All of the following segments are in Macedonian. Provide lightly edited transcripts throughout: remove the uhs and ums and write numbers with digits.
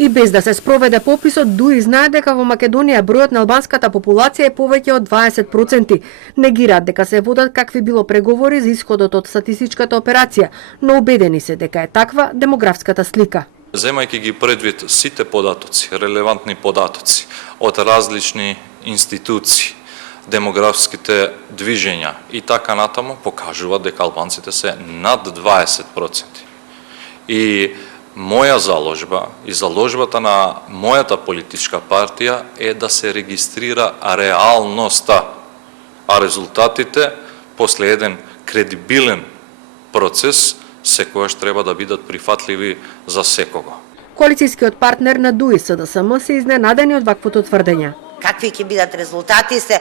И без да се спроведе пописот, ДУИ знае дека во Македонија бројот на албанската популација е повеќе од 20%. Негираат дека се водат какви било преговори за исходот од статистичката операција, но убедени се дека е таква демографската слика. Земајќи ги предвид сите податоци, релевантни податоци од различни институции, демографските движења и така натаму покажуваат дека албанците се над 20%. И моја заложба и заложбата на мојата политичка партија е да се регистрира реалноста, а резултатите после еден кредибилен процес секогаш треба да бидат прифатливи за секого. Коалицијскиот партнер на ДУИ СДСМ се изненадени од ваквото тврдење. Какви ќе бидат резултати се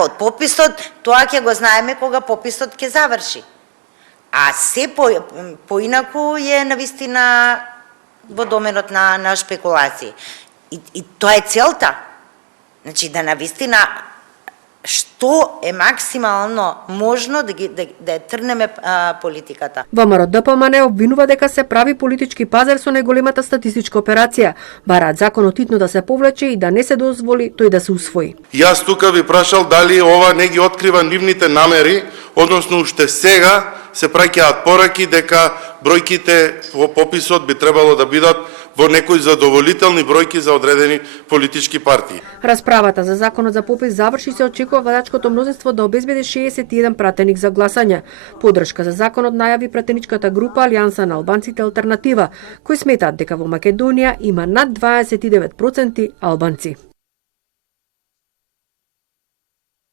од пописот, тоа ќе го знаеме кога пописот ќе заврши. А се поинаку е навистина во доменот на шпекулации. И тоа е целта. Значи да навистина што е максимално можно да ја трнеме политиката. ВМРО ДПМН обвинува дека се прави политички пазар со најголемата статистичка операција. Бараат законот итно да се повлече и да не се дозволи тој да се усвои. Јас тука ви прашал дали ова не ги открива нивните намери, односно уште сега се праќаат пораки дека бројките во пописот би требало да бидат во некои задоволителни бројки за одредени политички партии. Расправата за законот за попис заврши, се очекува владачкото мнозинство да обезбеди 61 пратеник за гласање. Подршка за законот најави пратеничката група Алијанса на албанците Алтернатива, кои сметаат дека во Македонија има над 29% албанци.